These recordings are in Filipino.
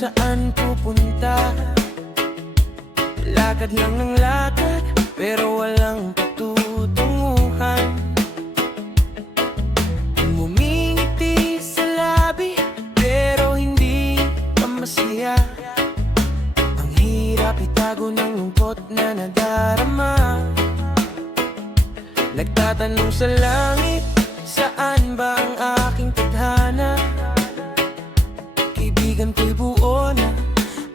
saan pupunta. Lakad lang ng lakad, pero walang patutunguhan. Ngumingiti sa labi, pero hindi ka masaya. Ang hirap itago ng lungkot na nadarama. Nagtatanong sa langit, saan ba ang aking tadhana? Kaibigan ko'y buo na,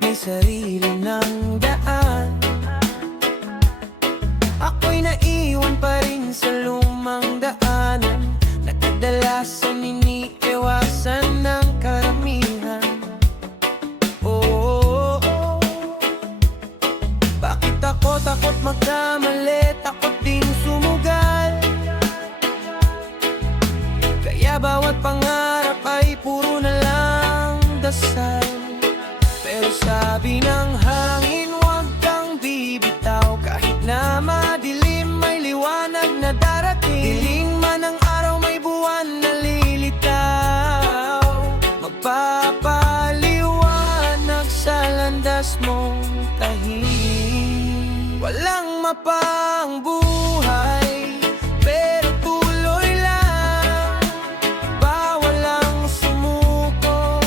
may sarili ng daan. Ako'y naiwan pa rin sa lumang daanan, na kadalasan iniiwasan ng karamihan. Oh, bakit ako takot magkamali, takot din sumugal? Kaya bawat pangarap ay puro na lang dasal. Pero sabi ng hangin, huwag kang bibitaw. Kahit na madilim, may liwanag na darating. Diling man ang araw, may buwan na lilitaw. Magpapaliwanag sa landas mong tahimik. Walang mapang buhay, pero tuloy lang. Bawal ang sumuko,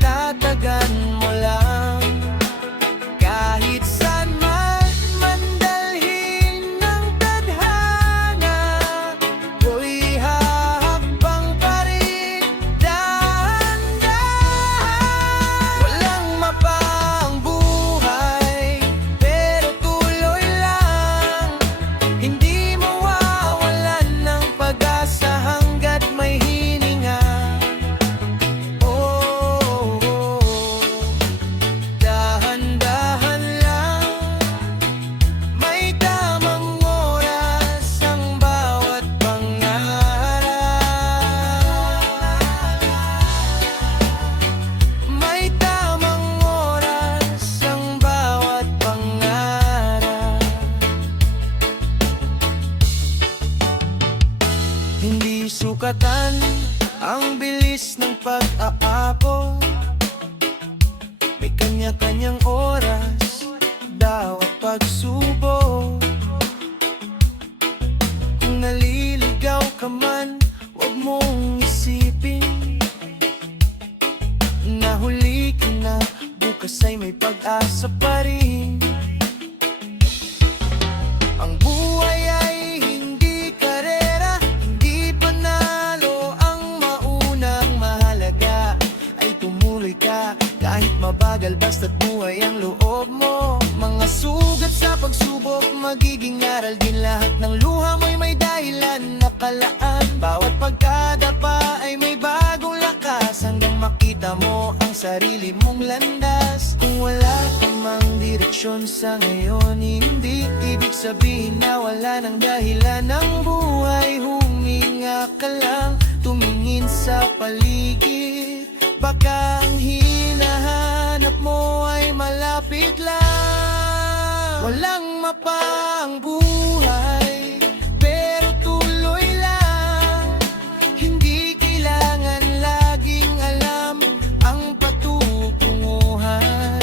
tatagan mo lang. Kahit saan man mandalhin ng tadhana, ko'y hahakbang pa rin dahan-dahan. Walang mapang buhay, pero tuloy lang. Hindi mawawalan ng pag-asa hanggat may hininga. Oh, dahan-dahan lang. May tamang oras ang bawat pangarap. May tamang oras ang bawat pangarap. Hindi sukatan ang bilis ng pag-aabot. May kanya-kanyang oras, bawat pagsubok. Kung naliligaw ka man, huwag mong isipin na huli ka na, bukas ay may pag-asa pa rin. Ang buhay ay hindi karera, hindi panalo ang maunang mahalaga. Ay tumuloy ka kahit mabagal, basta't buhay ang loob mo. Mga sugat sa pagsubok, magiging aral din. Lahat ng luha mo'y may dahilan nakalaan. Bawat pagkadapa ay may bagong lakas, hanggang makita mo ang sarili mong landas. Kung wala ka mang direksyon sa ngayon, hindi ibig sabihin na wala ng dahilan ng buhay. Huminga ka lang, tumingin sa paligid. Baka ang hinahanap mo ay malapit lang. Walang mapang buhay, pero tuloy lang. Hindi kailangan laging alam ang patutunguhan.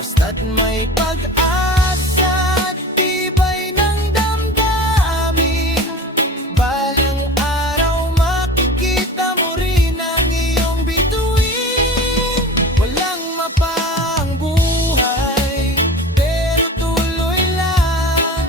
Basta't may pag-asa at tibay ng damdamin, balang araw makikita mo rin ang iyong bituin. Walang mapang buhay, pero tuloy lang.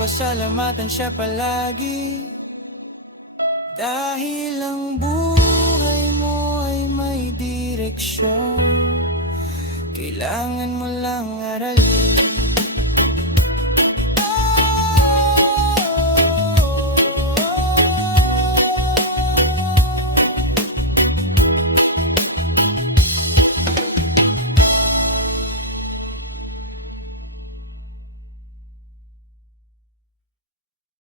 pasalamatan siya palagi. Dahil ang buhay mo ay may direksyon, kailangan mo lang